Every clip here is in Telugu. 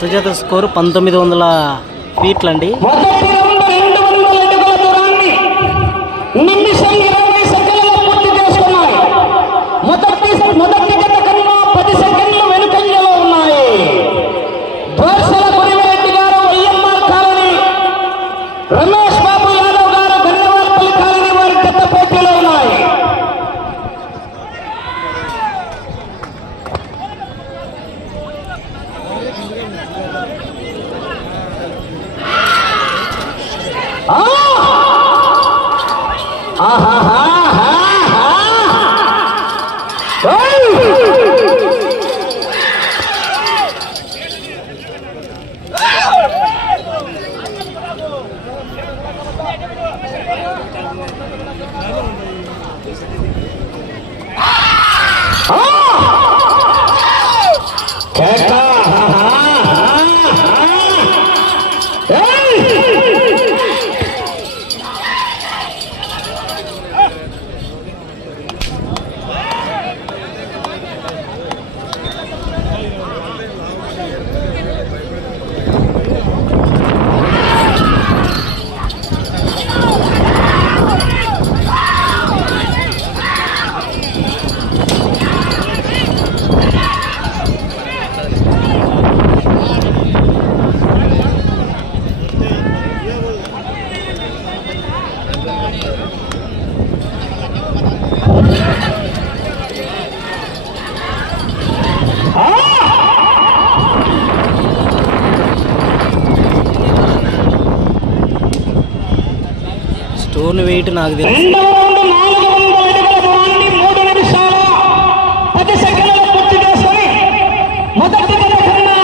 ఫస్ట్ స్కోరు స్కోర్ పంతొమ్మిది వందల ఫీట్లండి. ha ha ha నాకు తెలుసు రెండవ రౌండ్ నాలుగు వందల అడుగుల దూరాన్ని మూడు నిమిషాల పది సెకండ్ల పూర్తి చేసుకొని మొదటి గత కన్నా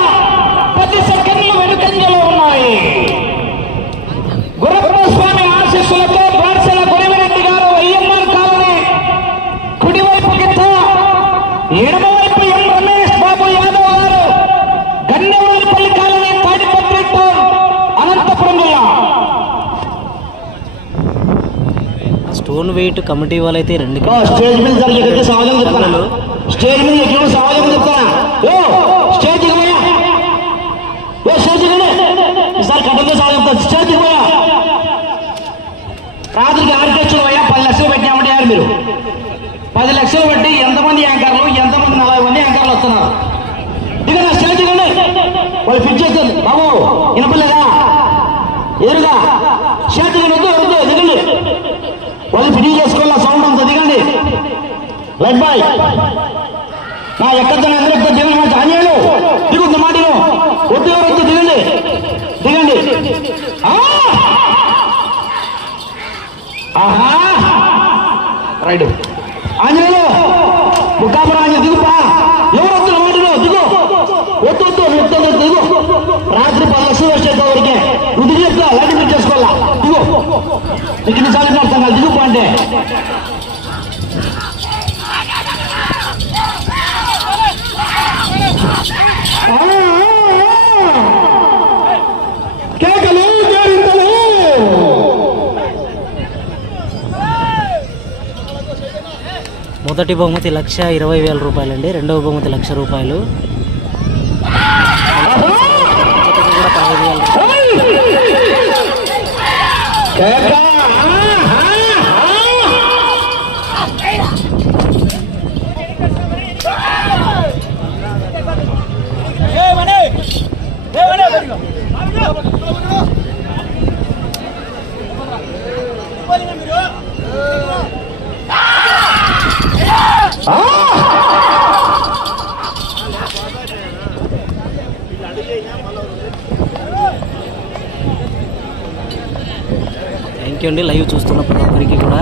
పది సెకండ్లు వెనుకంజలో ఉన్నాయి గురప్ప స్వామి ఆశీస్సులతో బార్సల గురివిరెడ్డి గారు వైఎంఆర్ కాలనీ కుడివైపు గిత్త ఎడమవైపు ఎం రమేష్ బాబు యాదవ్ గారు గన్నవారిపల్లి కాలనీ తాడిపత్రి టౌన్ అనంతపురం జిల్లా స్టోన్ వెయిట్ కమిటీ వాళ్ళైతే రెండు. స్టేజ్ మీద సార్ సమాధానం చెప్తాను స్టేజ్ మీద సమాధానం చెప్తాను ఓ స్టేజ్ స్టేజ్ ఈసారి కట్టతో సమాధానం చెప్తాను స్టేజ్ పోయా. రాత్రికి ఆర్కెస్ట్రా పోయా. పది లక్షలు పెట్టామంటే యారు మీరు? పది లక్షలు పెట్టి ఎంతమంది యాంకర్లు ఎంతమంది నలభై మంది యాంకర్లు వస్తున్నారు? దిగండి స్టేజ్ దిగండి వాళ్ళు ఫిట్ చేస్తుంది. బాబు వినపలేదా ఎదురుగా స్టేజ్ దిగండి వద్దు వద్దు దిగండి వాళ్ళు అంత దిగండి లైట్ బాయ్. నా ఎక్కడ అందరూ దిగండి మంచి ఆంజనేయులు దిగుద్ది మాటిలో వద్దు ఎవరు వద్దు దిగండి. దిగండి. ఆహా! రైట్. ఆంజనేయులు ముఖాపురం ఆంజనేయ దిగుపా ఎవరు వద్దు మాటిలో దిగు. వద్దు వద్దు వద్దు వద్దు దిగు. రాత్రి పది లక్షలు వచ్చేది వరకే నువ్వు దిగి లైట్ చేసుకోవాలా దిగు. నీకు ఇన్నిసార్లు అర్థం కాదు? దిగుపా అంటే. మొదటి బహుమతి లక్ష ఇరవై వేల రూపాయలండి. రెండవ బహుమతి లక్ష రూపాయలు. కూడా పదహైదు వేల రూపాయలు. థ్యాంక్ యూ అండి లైవ్ చూస్తున్న ప్రతి ఒక్కరికి కూడా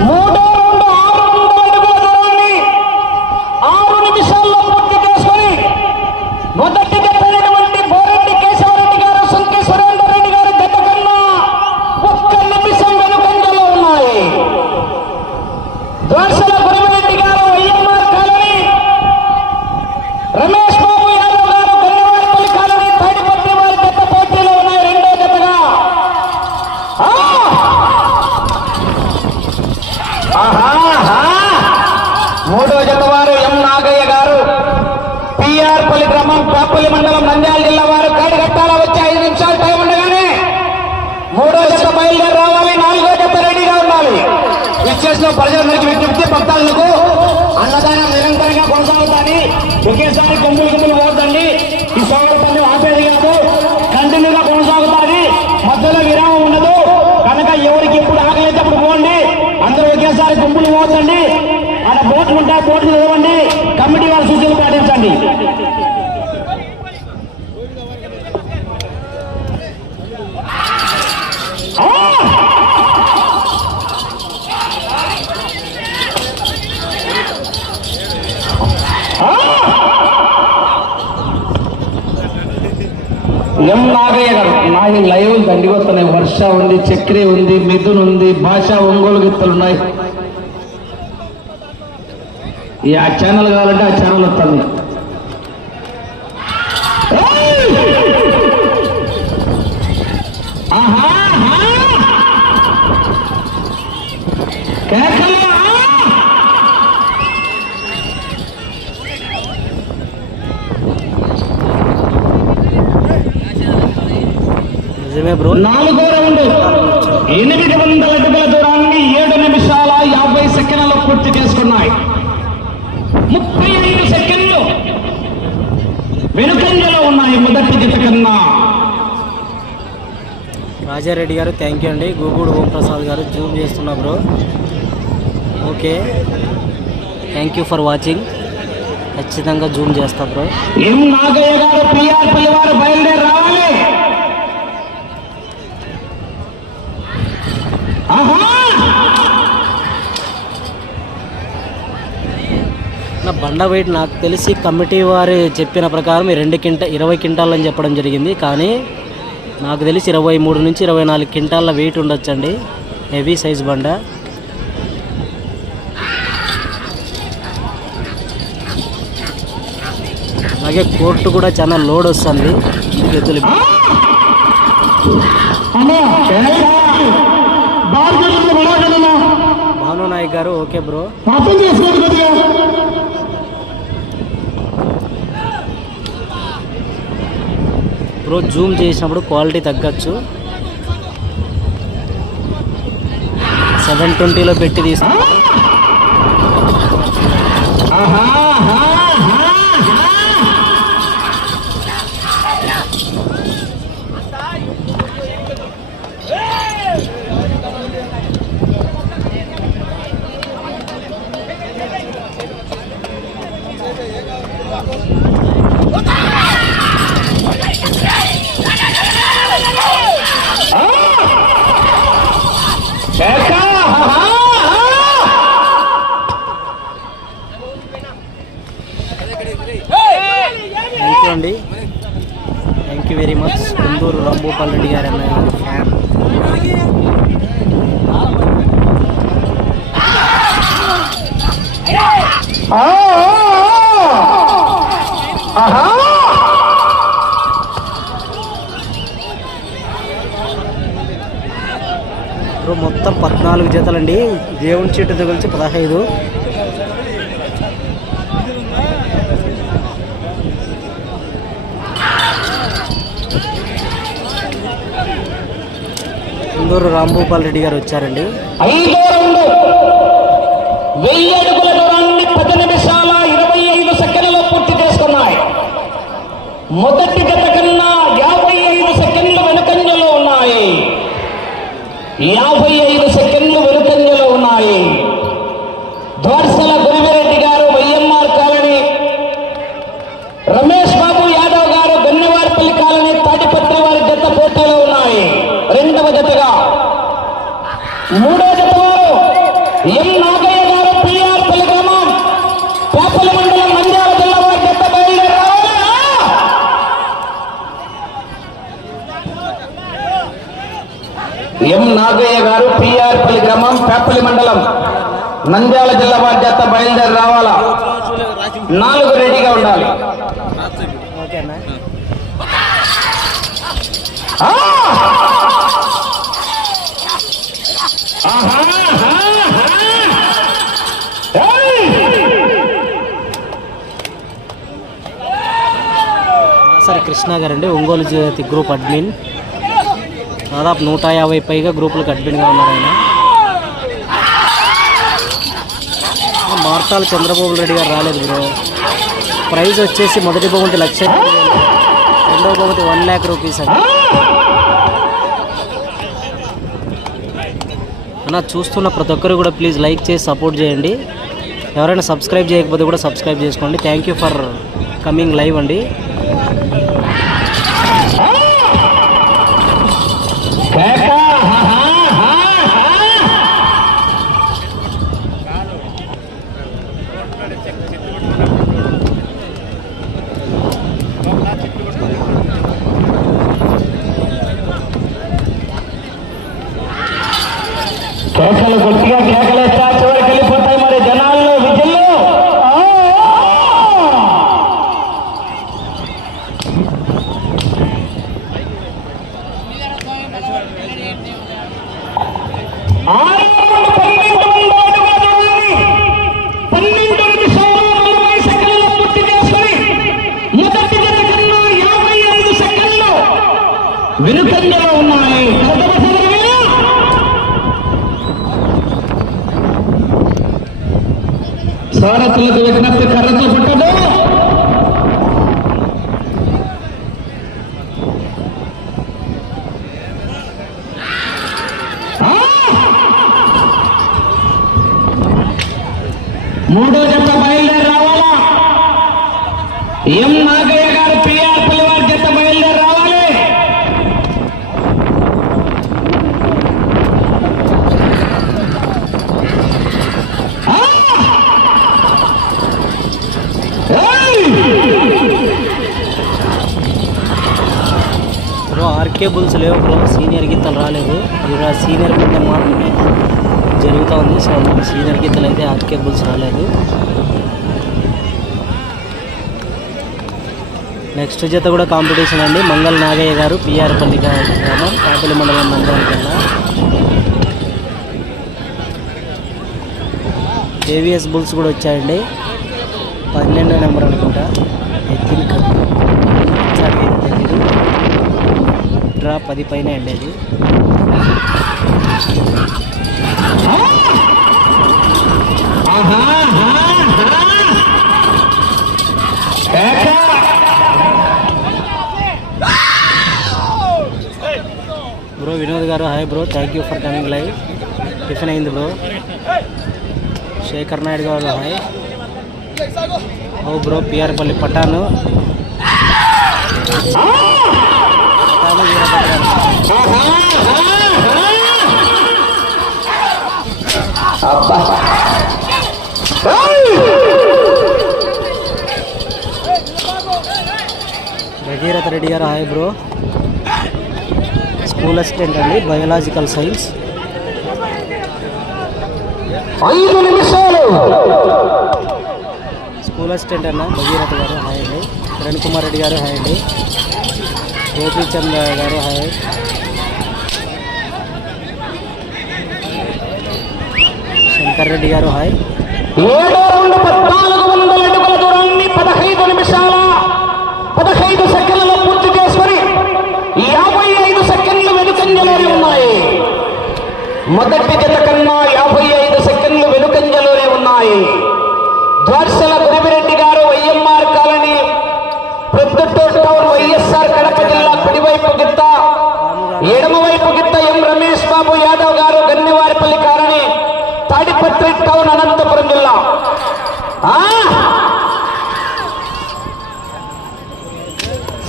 మొదటి రౌండ్ ఆరు అడుగుల దూరాన్ని ఆరు నిమిషాల్లో పూర్తి చేసుకొని మొదటిగా పోయినటువంటి బోరెడ్డి కేశవరెడ్డి గారు సుంకి సురేందర్ రెడ్డి గారు గత కన్నా ఒక్క నిమిషం వెనుకంజలో ఉన్నాయి Dorsala Guruvareddy garu YMR colony Ramesh Babu Yadav garu Gannavaripalli colony Tadipatri వారి గత పోటీలో ఉన్నాయి రెండో జతగా ఆ! ఆహాహా! మూడో జత వారు ఎం నాగయ్య గారు పిఆర్ పల్లి గ్రామం పాపల్లి మండలం నంద్యాల జిల్లా వారు కాడిగట్టాల వచ్చి ఐదు నిమిషాలు టైం ఉండగానే మూడో జత బయలుదేరి రావాలి నాలుగో జత రెడీగా ఉండాలి విచ్చేసిన ప్రజలందరికీ విజ్ఞప్తి భక్తాలకు అన్నదానం నిరంతరంగా కొనసాగుతాని ఒకేసారి గంతులు గంతులు పోతండి ఈ స్వాగతాన్ని ఆపేది కాదు కంటిన్యూగా కొనసాగుతాది మధ్యలో విరామం ఉండదు కనుక ఎవరికి ఎప్పుడు ఆకలి అయితే అప్పుడు పోండి అందరూ ఒకేసారి గుంపులు పోతండి ఆడ బోర్డు చదవండి కమిటీ వారి సూచనలు పాటించండి. ఎం నాగయ్య గారు నాయ లైవ్ దండిగొస్తున్నాయి వర్ష ఉంది చక్రి ఉంది మిథున్ ఉంది భాష ఒంగోలు గిత్తలు ఉన్నాయి. ఈ ఆ ఛానల్ కావాలంటే ఆ ఛానల్ వస్తుంది! నిజమే బ్రో. నాలుగో రౌండ్. ఎనిమిది వందల అడుగుల దూరాన్ని ఏడు నిమిషాల యాభై సెకండ్లలో పూర్తి చేసుకున్నాయి ముప్పై ఐదు సెకండ్లు. వెనుకంజలో ఉన్నాయి మొదటి జత కన్నా. రాజారెడ్డి గారు థ్యాంక్ యూ అండి. గూగుడు ఓంప్రసాద్ గారు జూమ్ చేస్తున్నా bro. Okay. Thank you for watching ఖచ్చితంగా జూమ్ చేస్తా bro. M Nagaiah garu PRP వారు బయలుదేరి రావాలి ఆహా నా బండ వెయిట్ నాకు తెలిసి కమిటీ వారు చెప్పిన ప్రకారం ఈ రెండు కింట ఇరవై క్వింటాల్ అని చెప్పడం జరిగింది. కానీ నాకు తెలిసి ఇరవై మూడు నుంచి ఇరవై నాలుగు క్వింటాల వెయిట్ ఉండొచ్చండి. హెవీ సైజ్ బండ. అలాగే కోర్టు కూడా చాలా లోడ్ వస్తుంది. ఎద్దులు భాను నాయక్ గారు ఓకే బ్రో. అర్థం జూమ్ చేసినప్పుడు క్వాలిటీ తగ్గచ్చు. సెవెన్ ట్వంటీలో పెట్టి తీసుకు. పద్నాలుగు జతలండి దేవుని చెట్టు తగిలిచి పదహైదు. ఇందూరు రాంభూపాల్ రెడ్డి గారు వచ్చారండి. వెయ్యి అడుగుల దూరాన్ని పది నిమిషాల ఇరవై ఐదు సెకండ్లలో పూర్తి చేసుకున్నాయి. మొదటి గత కన్నా యాభై ఐదు సెకండ్లు వెనుకంజ యాభై ఐదు సెకండ్లు వెనుకంజలో ఉన్నాయి Dwarasala Gurivireddy garu YMR colony Ramesh Babu Yadav garu Gannavaripalli colony Tadipatri వారి జత పోటీలో ఉన్నాయి రెండవ జతగా మూడో జత వారు ఎం నాగయ్య గారు పిఆర్ పల్లి గ్రామం పాపల మండలం నంద్యాల జిల్లా వారి జత బయలుదేరి రావాలా? ఎం నాగయ్య గారు పిఆర్ పల్లి గ్రామం పేపల్లి మండలం నంద్యాల జిల్లా వారి జత బయలుదేరి రావాలా? నాలుగు రెడీగా ఉండాలి. సార్ కృష్ణా కృష్ణ గారండి ఒంగోలు జ్యోతి గ్రూప్ అడ్మిన్. దాదాపు నూట యాభై పైగా గ్రూపులకు అడ్మిన్గా ఉన్నారు ఆయన. మార్తాలు చంద్రబాబు రెడ్డి గారు రాలేదు బ్రో. ప్రైజ్ వచ్చేసి మొదటి బహుమతి లక్ష రెండవ బహుమతి వన్ ల్యాక్ రూపీస్ అండి. అన్న చూస్తున్న ప్రతి ఒక్కరు కూడా ప్లీజ్ లైక్ చేసి సపోర్ట్ చేయండి. ఎవరైనా సబ్స్క్రైబ్ చేయకపోతే కూడా సబ్స్క్రైబ్ చేసుకోండి. Thank you for coming live అండి కేక, ఆహా, ఆహా. కేకలు గట్టిగా కేకలేస్తా చివరికి వెళ్ళిపోతాయి మరి జనాల్లో విజుల్లో ఆ! ఆరు పన్నెండు వందల అడుగుల దూరాన్ని పన్నెండు నిమిషాలు నలభై సెకండ్లు పూర్తి చేసుకొని మొదటి జత కన్నా యాభై ఐదు సెకండ్లు వెనుకంజలో ఉన్నాయి ప్రథమ సదరుగా సారథులకు విజ్ఞప్తి కర్రతో పట్టదు మూడో జత బయలుదేరి రావాలా? ఎం నాగయ్య గారు పిఆర్ పిల్లవారి జత బయలుదేరి రావాలి? RK bulls bro RK bulls లేవు బ్రో. సీనియర్ గీతలు రాలేదు. ఇవి సీనియర్ కింద మాత్రమే జరుగుతూ ఉంది. సో మనకి సీనియర్ గీతలు అయితే ఆర్కే బుల్స్ రాలేదు. నెక్స్ట్ జత కూడా కాంపిటీషన్ అండి. మంగళ నాగయ్య గారు పిఆర్ పల్లి గ్రామం కాపలి మండలం మంగళ జిల్లా కేవీఎస్ బుల్స్ కూడా వచ్చాయండి. పన్నెండో నెంబర్ అనుకుంటా. ఐ డ్రా పది పైన అండి అది. Bro Vinod garu hi bro. Thank you for coming live tiffin అయింది బ్రో. శేఖర్ నాయుడు గారు హాయ్. ఓ బ్రో పిఆర్ పల్లి పట్టాను. అబ్బా. Bhagiratha Reddy garu hi bro. School assistant అండి బయోలాజికల్ సైన్స్. స్కూల్ అసిస్టెంట్ అన్న భగీరథ గారు హాయ్ అండి. కిరణ్ కుమార్ రెడ్డి గారు హాయ్ అండి. గోపీచంద్ గారు హాయ్. శంకర్ రెడ్డి గారు హాయ్. ఏడో రెండు పద్నాలుగు వందల అడుగుల దూరాన్ని పదహైదు నిమిషాల పదహైదు సెకండ్లలో పూర్తి చేసుకొని యాభై ఐదు సెకండ్లు వెనుకంజలోనే ఉన్నాయి. మొదటి జత కన్నా యాభై ఐదు సెకండ్లు వెనుకంజలోనే ఉన్నాయి. Dwarsala Gurimireddy garu YMR colony Proddatur town YSR Kadapa జిల్లా కుడివైపు గిత్త ఎడమవైపు గిత్త ఎం రమేష్ బాబు యాదవ్ గారు గన్నివారిపల్లి కారణి తాడిపత్రి టౌన్ అనంతపురం జిల్లా ఆ? సమయము లేదు మిత్రమా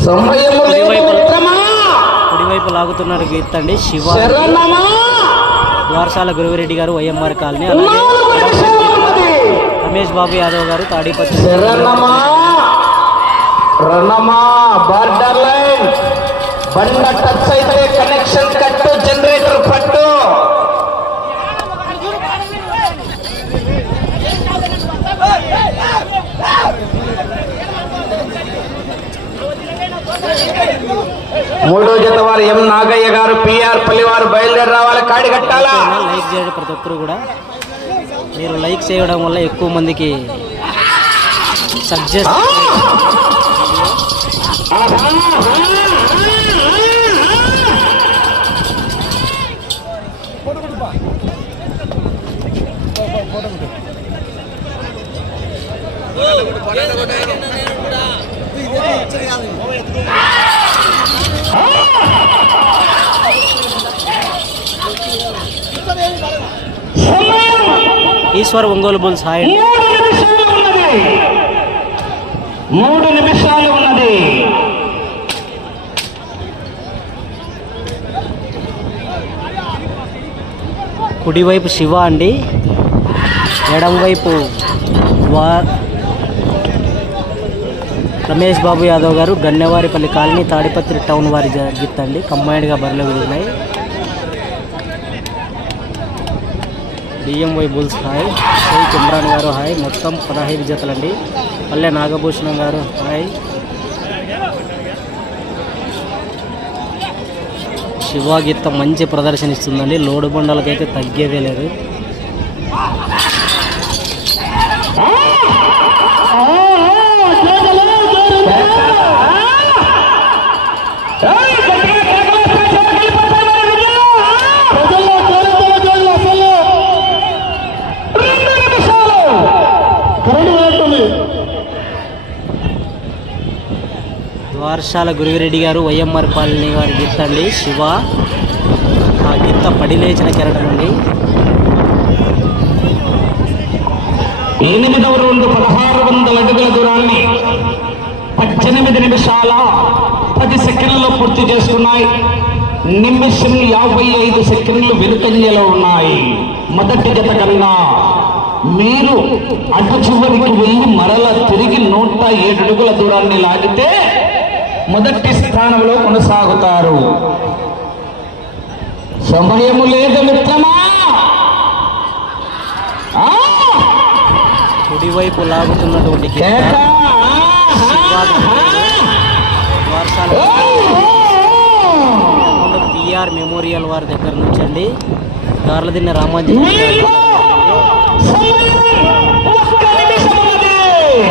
కుడివైపు లాగుతున్నారు గీతండి శివ. శరణమా? ద్వారసాల గురువిరెడ్డి గారు వైఎంఆర్ కాలనీ అలాగే రమేష్ బాబు యాదవ్ గారు తాడిపత్రి బండ టచ్ అయితే కనెక్షన్ కట్టు జనరేటర్ పట్టు మూడో జత వారు ఎం నాగయ్య గారు పిఆర్ పల్లి వారు బయలుదేరి రావాలి కాడి కట్టాలా? లైక్ చేయండి ప్రతి ఒక్కరు కూడా. మీరు లైక్ చేయడం వల్ల ఎక్కువ మందికి suggest Eshwar Ongole bulls hi అండి. మూడు నిమిషాలు ఉన్నది. కుడివైపు శివ అండి. ఎడం వైపు వా రమేష్ బాబు యాదవ్ గారు గన్నెవారిపల్లి కాలనీ తాడిపత్రి టౌన్ వారి గిత్తండి. కంబైన్డ్గా బరిలో దిగినాయి. BMY bulls hi Sheikh Imran garu hi మొత్తం పదహైదు జతలండి. పల్లె నాగభూషణం గారు హాయ్. శివాగీత మంచి ప్రదర్శన ఇస్తుందండి లోడు బండలకైతే తగ్గేదే లేదు. ద్వారశాల గురువిరెడ్డి గారు వైఎంఆర్ పాలని వారి గీత అండి. శివ ఆ గిత్త పడిలేచిన కెరటం అండి. ఎనిమిదవ రెండు పదహారు వందల అడుగుల దూరాన్ని పద్దెనిమిది నిమిషాల పది సెకండ్లలో పూర్తి చేసుకున్నాయి. నిమిషం యాభై ఐదు సెకండ్లు వెనుకంజలో ఉన్నాయి. మొదటి జత కన్నా మీరు అటు చివరికి వెళ్ళి మరల తిరిగి నూట ఏడు అడుగుల దూరాన్ని లాగితే మొదటి స్థానంలో కొనసాగుతారు. సమయము లేదు మిత్రమా! కుడివైపు లాగుతున్నటువంటి పిఆర్ మెమోరియల్ వారి దగ్గర నుంచి అండి గారి.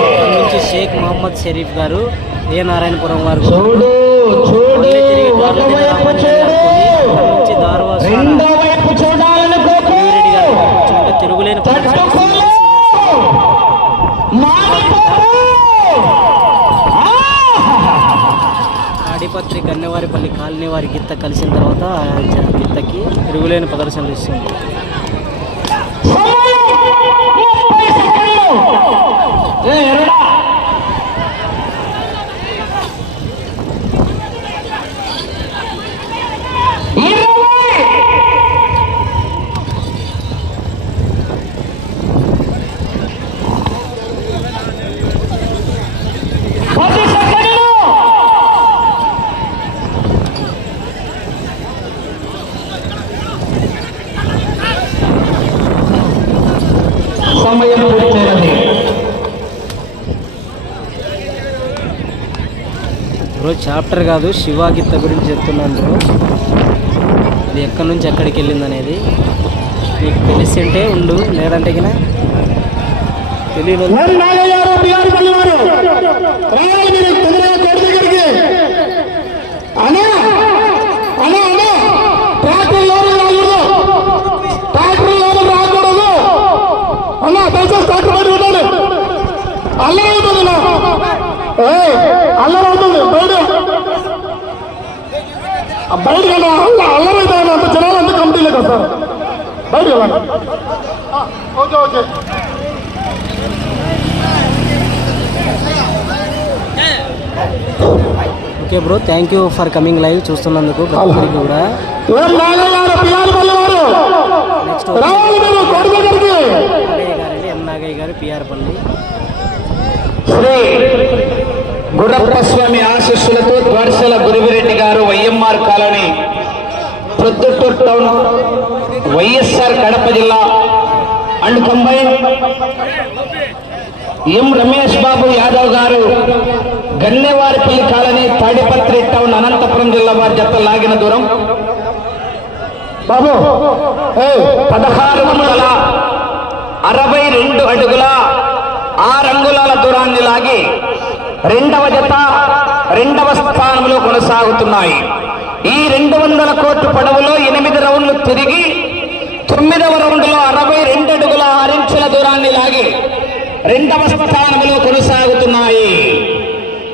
దగ్గర నుంచి షేక్ మహమ్మద్ షరీఫ్ గారు ఏ నారాయణపురం వారు నుంచి దారువాసాల తిరుగులేని తాడిపత్రి గన్నెవారిపల్లి కాలనీ వారి గిత్త కలిసిన తర్వాత గిత్తకి తిరుగులేని ప్రదర్శనలు ఇస్తుంది సమయం ముప్పై సెకండ్లు ఏ ఎరుడా ఇరవై పది సెకండ్లు సమయం పూర్తయినది బ్రో చాప్టర్ కాదు శివ గురించి చెప్తున్నాను బ్రో. అది ఎక్కడి నుంచి ఎక్కడికి వెళ్ళింది అనేది నీకు తెలిసింటే ఉండు లేదంటే గిన తెలియదు మరి బయటకు అల్లరి అవుతుంది అంత జనాలు సార్ బయట okay okay okay bro thank you for coming live చూస్తున్నందుకు భక్తులకి కూడా నెక్స్ట్ ఎం నాగయ్య గారు పిఆర్ పల్లి. శ్రీ గుర్రప్ప స్వామి ఆశీస్సులతో Dwarasala Guruvireddy garu YMR colony Proddatur town YSR Kadapa జిల్లా and combine M Ramesh Babu Yadav garu Gannevaripalli colony Tadipatri town Anantapuram జిల్లా వారి జత లాగిన దూరం. బాబు పదహారు వందల అరవై రెండు అడుగుల ఆరు అంగుళాల దూరాన్ని లాగి రెండవ జత రెండవ స్థానంలో కొనసాగుతున్నాయి. ఈ రెండు వందల కోట్ల పొడవులో ఎనిమిది రౌండ్లు తిరిగి తొమ్మిదవ రౌండ్లో అరవై రెండు అడుగుల ఆరించుల దూరాన్ని లాగి రెండవ స్థానంలో కొనసాగుతున్నాయి.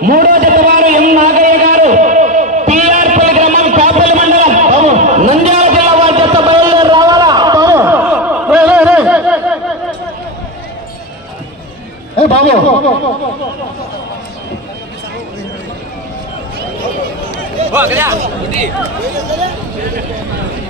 మూడో జత వారు ఎం నాగయ్య గారు. పిఆర్పల్లి గ్రామం కాపల్లి మండలం. నంద్యాల జిల్లా వారి జత బయలుదేరి రావాలా? బాబు. రే రే రే ఏ బాబు